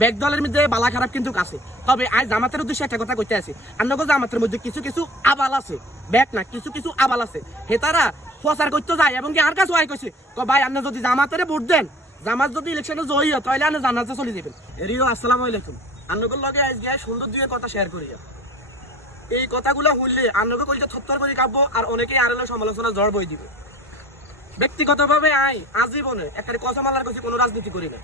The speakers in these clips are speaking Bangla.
ব্যাগ দলের মধ্যে বালা খারাপ কিন্তু আছে। তবে আজ জামাতের উদ্দেশ্যে একটা কথা কইতে আছি। আন্নগো জামাতের মধ্যে কিছু কিছু আবাল আছে। ব্যাগ না, কিছু কিছু আবাল আছে। হেতারা প্রচার করতে যায় এবং কি আর কাছে আয় কইছে ক ভাই, আপনি যদি জামাতের ভোট দেন, জামাত যদি ইলেকশনে জয়ী হয়, তাহলে আপনি জানাতে চলে যাবেন। রিও আসসালামু আলাইকুম। আন্নগোর লগে আজ গিয়ে সুন্দর দুয়ে কথা শেয়ার করি। এই কথাগুলো শুনলে আন্নগো কলিকে থত্তর করে কাঁপবো আর অনেকেই আর সমালোচনা জ্বর বই দিবে। ব্যক্তিগতভাবে আই, আজীবনে একটা কথা মালার কইছি কোনো রাজনীতি করি না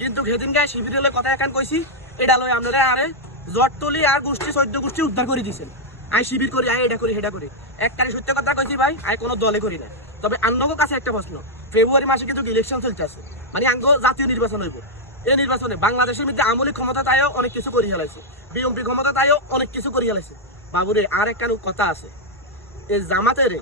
কিন্তু সেদিন গায়ে শিবিরের কথা একান কইছি, এটা লই আপনারা আরে জটতলি আর গোষ্ঠী চৈদ্য গোষ্ঠী উদ্ধার করে দিছেন। আই শিবির করি আই এটা করি, সেটা করি। একটারে সত্য কথা কইছি ভাই আই কোনো দলে করি না। তবে আন্নগো কাছে একটা প্রশ্ন, ফেব্রুয়ারি মাসে কিন্তু ইলেকশন চলতে আছে। মানে আঙ্গ জাতীয় নির্বাচন হইব। এই নির্বাচনে বাংলাদেশের মধ্যে আমলিক ক্ষমতা তাইও অনেক কিছু করি হেলাইছে বিএমপি ক্ষমতা তাইও অনেক কিছু করি হেলাইছে বাবুরে আর একটা কথা আছে। এই জামাতের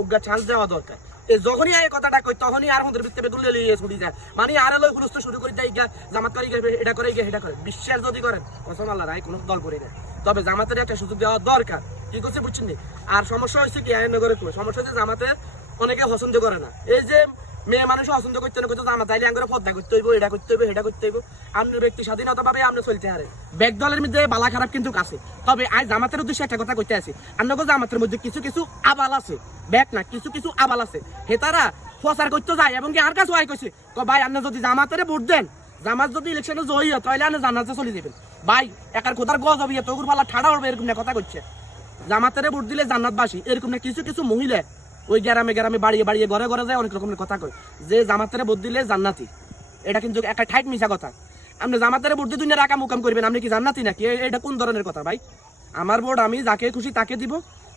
উগ্গা চান্স দেওয়া দরকার। যখনই এই কথাটা কই, তখনই আর আমাদের ভিতরে দুলে লিয়ে ছুটি যায়। মানে আর লই গুরুত্ব শুরু করে দেয় গিয়া, জামাত করে গিয়ে, এটা করে গিয়া এটা করে। বিশ্বাস যদি করেন, কসম আল্লাহ রায়, কোনো দল করে না তবে জামাতের একটা সুযোগ দেওয়া দরকার। কি করছে বুঝছেন? আর সমস্যা হয়েছে কি আইনগরের সমস্যা হচ্ছে জামাতের অনেকে পছন্দ করে না। এই যে মেয়ে মানুষ পছন্দ করতে না করতে জামাত তাইলে আঙ্গুরে পদ্মা করতে হইব, এটা করতে হইব এটা করতে হইব। আপনার ব্যক্তি স্বাধীনতা ভাবে আপনি চলতে হারে। ব্যাগ দলের মধ্যে বালা খারাপ কিন্তু আছে। তবে আজ জামাতের উদ্দেশ্যে একটা কথা কইতে আছি। আন্নগো জামাতের মধ্যে কিছু কিছু আবাল আছে। ব্যাগ না, কিছু কিছু আবাল আছে। হেতারা প্রচার করতে যায় এবং কি আর কাছে আয় কইছে? ক ভাই আপনি যদি জামাতের ভোট দেন, জামাত যদি ইলেকশনে জয়ী হয় তাহলে আপনি জানাতে চলে যাবেন। ভাই, একার খোদার গজ হবে তোর পালা ঠাড়া হবে এরকম না কথা কইছে। জামাতের ভোট দিলে জান্নাতবাসী, এরকম না কিছু কিছু মহিলা ওই গ্রামে গ্রামে বাড়িয়ে বাড়িয়ে ঘরে ঘরে যায়, অনেক রকমের কথা কয়। যে জামাতের ভোট দিলে জান্নাতি। এটা কিন্তু একটা ঠাইট মিশা কথা। আপনি জামাতের ভোট দিয়ে দুনিয়া রাখা মুকাম করবেন, আপনি কি জান্নাতি নাকি? এটা কোন ধরনের কথা ভাই? আমার ভোট আমি যাকে খুশি তাকে দিব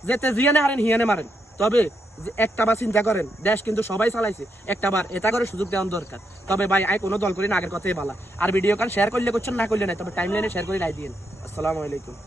যেতে জিয়ানে হারেন হিয়ানে মারেন। তবে যে একটা বার চিন্তা করেন, দেশ কিন্তু সবাই চালাইছে, একটা বার এটা করে সুযোগ দেওয়ার দরকার। তবে ভাই আই কোনো দল করি না, আগের কথাই ভালো আর ভিডিও কাল শেয়ার করলে করছেন, না করলে নাই, তবে টাইম লাইনে শেয়ার করে রাই দিন আসসালামু আলাইকুম।